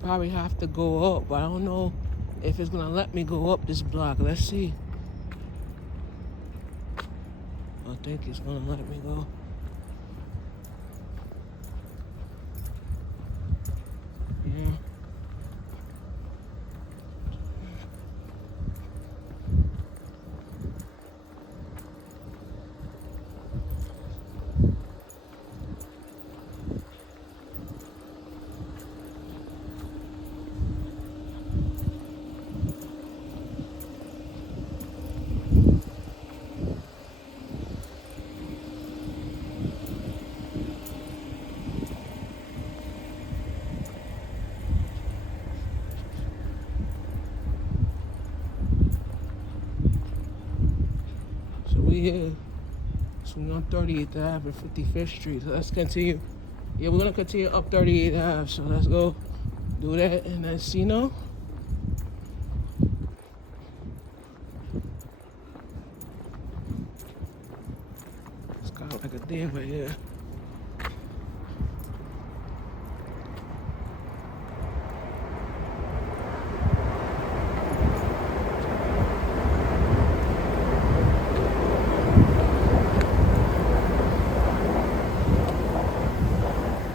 Probably have to go up, but I don't know if it's gonna let me go up this block. Let's see. I think it's gonna let me go. Yeah. So we here. So we're on 38th Ave and 55th Street. So let's continue. Yeah, we're gonna continue up 38th Ave. So let's go do that, and then see, it's kind of like a thing right here.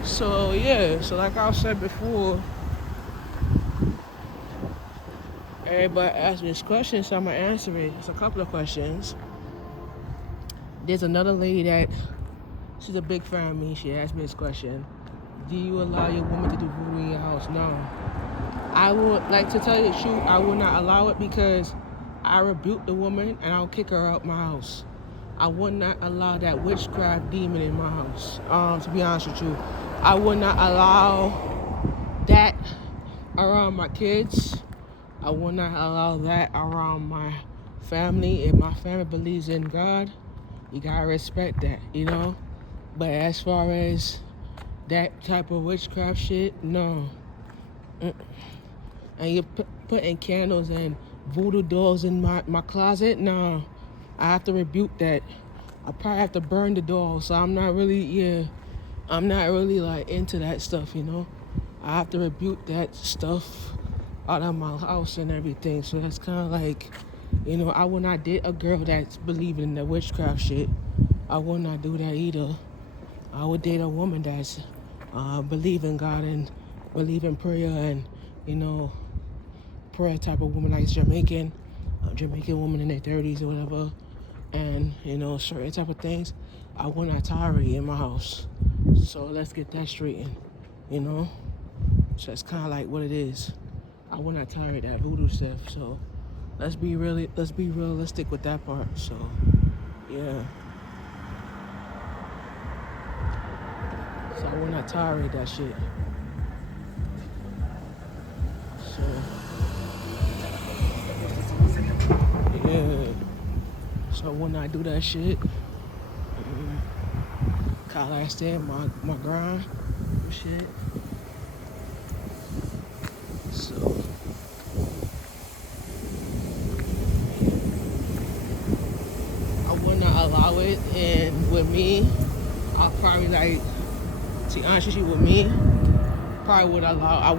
So yeah, so like I said before, everybody asked me this question, so I'm gonna answer it. It's a couple of questions. There's another lady that she's a big fan of me. She asked me this question: do you allow your woman to do voodoo in your house? No. I would like to tell you the truth. I will not allow it because I rebuke the woman and I'll kick her out my house. I would not allow that witchcraft demon in my house. To be honest with you, I would not allow that around my kids. I will not allow that around my family. If my family believes in God, you gotta respect that, But as far as that type of witchcraft shit, no. And you're putting candles and voodoo dolls in my closet, no. I have to rebuke that. I probably have to burn the doll. So I'm not really like into that stuff, I have to rebuke that stuff out of my house and everything. So that's kind of like, I will not date a girl that's believing in the witchcraft shit. I will not do that either. I would date a woman that's believe in God and believe in prayer and, prayer type of woman, like Jamaican woman in their 30s or whatever. And, certain type of things I will not tolerate in my house. So let's get that straightened, So that's kind of like what it is. I will not tolerate that voodoo stuff. So let's be realistic with that part. So yeah. So I will not tolerate that shit. So yeah. So I will not do that shit. Kind of like I said, my grind and shit. So I will not allow it. And with me, I'll probably to be honest with you, with me, I wouldn't allow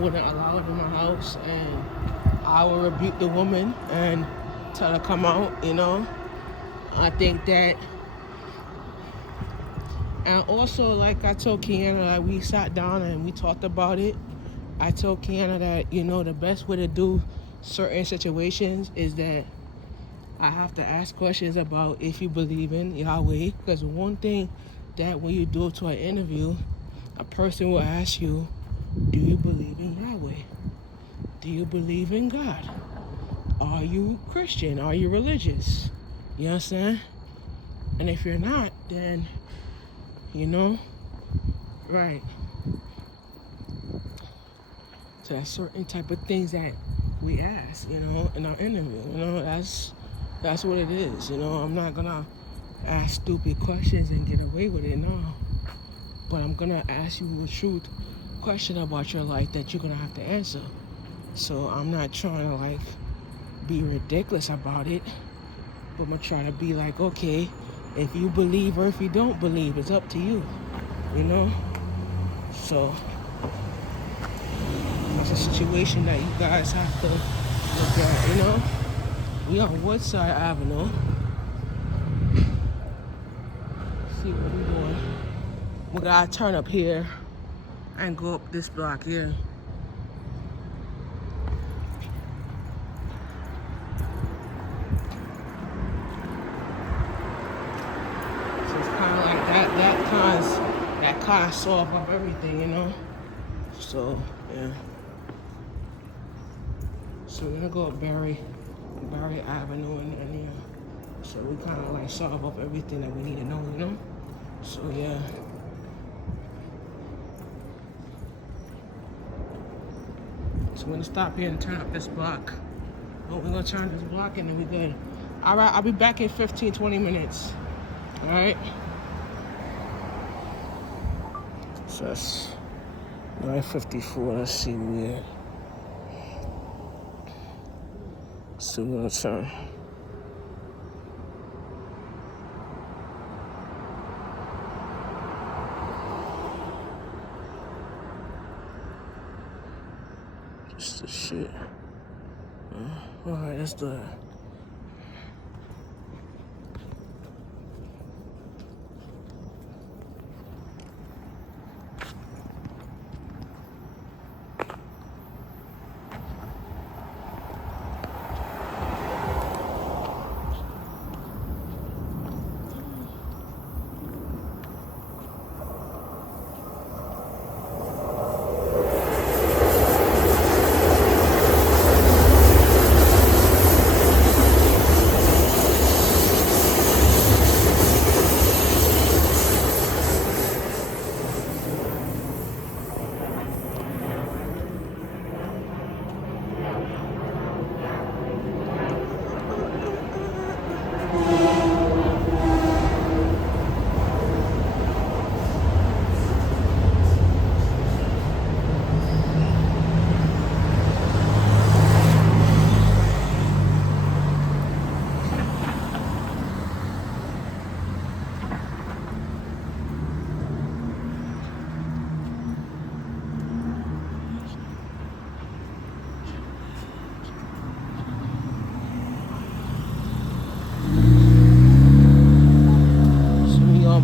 it in my house, and I will rebuke the woman and tell her to come out, I think that, and also like I told Kiana, like we sat down and we talked about it. I told Kiana that, the best way to do certain situations is that I have to ask questions about if you believe in Yahweh, because one thing that when you do it to an interview, a person will ask you, do you believe in Yahweh? Do you believe in God? Are you Christian? Are you religious? You understand? And if you're not, then, right. So that's certain type of things that we ask, in our interview. That's what it is. I'm not gonna ask stupid questions and get away with it, no. But I'm gonna ask you the truth question about your life that you're gonna have to answer. So I'm not trying to be ridiculous about it, but I'm gonna try to be like, okay, if you believe or if you don't believe, it's up to you, So it's a situation that you guys have to look at, you know? We on Woodside Avenue. See what we're doing. We gotta turn up here and go up this block here. So it's kind of like that kind of solve up everything, you know? So, yeah. So we're gonna go up Barry Avenue and yeah. So we kind of like solve up everything that we need to know, you know? So yeah. So we're gonna stop here and turn up this block. Oh, we're gonna turn this block and then we're good. All right, I'll be back in 15, 20 minutes. All right. So that's 9:54. Let's see where. So we're gonna turn. Just the shit. All right, let's do it.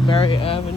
Barry Avenue.